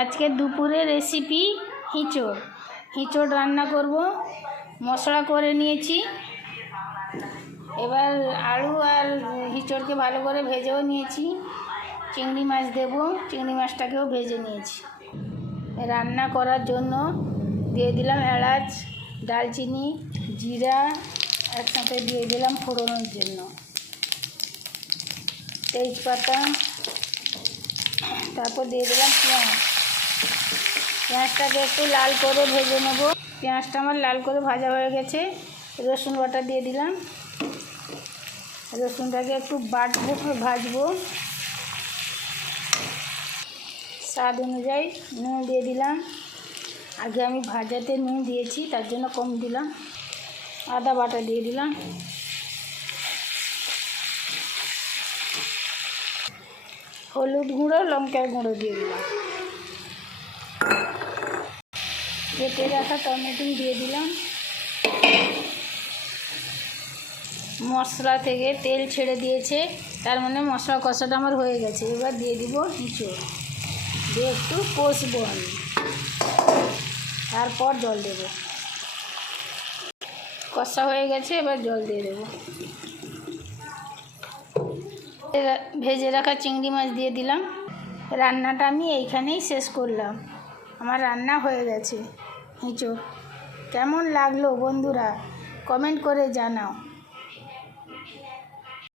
আজকে দুপুরে রেসিপি হিঁচড়। হিঁচড় রান্না করব। মশলা করে নিয়েছি। এবার আলু আর হিঁচড়কে ভালো করে ভেজেও নিয়েছি। চিংড়ি মাছ দেব, চিংড়ি মাছটাকেও ভেজে নিয়েছি। রান্না করার জন্য দিয়ে দিলাম এলাচ, দারচিনি, জিরা একসাথে দিয়ে দিলাম ফোড়নের জন্য, তেজপাতা, তারপর দিয়ে দিলাম পেঁয়াজ। পেঁয়াজটাকে একটু লাল করে ভেজে নেব। পেঁয়াজটা আমার লাল করে ভাজা হয়ে গেছে। রসুন বাটা দিয়ে দিলাম। রসুনটাকে একটু বাটবো, ভাজবো। স্বাদ অনুযায়ী নুন দিয়ে দিলাম। আগে আমি ভাজাতে নুন দিয়েছি, তার জন্য কম দিলাম। আদা বাটা দিয়ে দিলাম। হলুদ গুঁড়ো, লঙ্কার গুঁড়ো দিয়ে দিলাম। কেটে রাখা টমেটো দিয়ে দিলাম। মশলা থেকে তেল ছেড়ে দিয়েছে, তার মানে মশলা কষাটা আমার হয়ে গেছে। এবার দিয়ে দিব হিঁচড়, দিয়ে একটু কষবো আমি, তারপর জল দেব। কষা হয়ে গেছে, এবার জল দিয়ে দেব। ভেজে রাখা চিংড়ি মাছ দিয়ে দিলাম। রান্নাটা আমি এইখানেই শেষ করলাম। আমার রান্না হয়ে গেছে হিঁচড়। কেমন লাগলো বন্ধুরা, কমেন্ট করে জানাও।